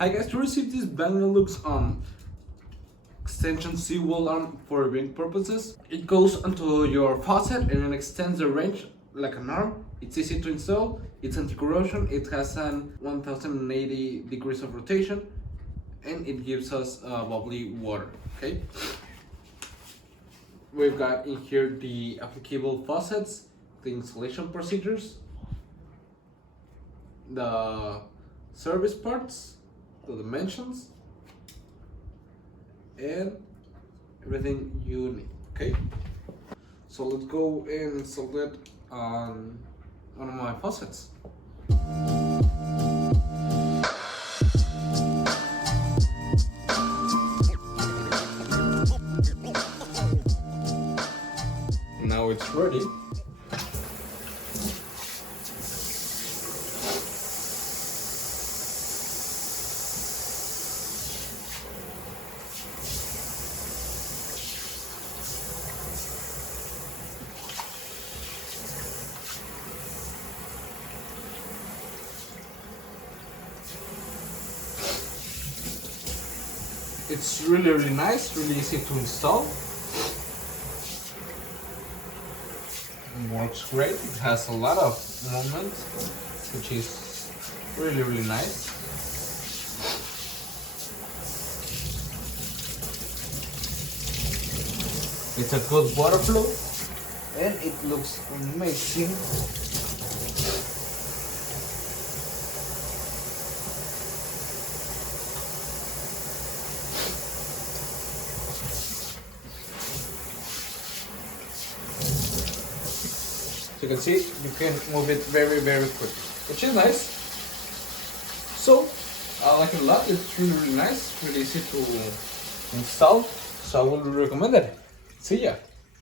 Hi guys, to receive this BAGNOLUX extension seawall arm for ring purposes. It goes onto your faucet and it extends the range like an arm. It's easy to install, it's anti-corrosion, it has an 1080 degrees of rotation, and it gives us bubbly water. Okay. We've got in here the applicable faucets, the installation procedures, the service parts, the dimensions, and everything you need. Okay, so let's go and install that on one of my faucets. Now it's ready. It's really nice, really easy to install. It works great. It has a lot of movement, which is really nice. It's a good water flow and it looks amazing. So you can see, you can move it very quick, which is nice. So I like it a lot. It's really nice, really easy to install. So I will recommend it. See ya.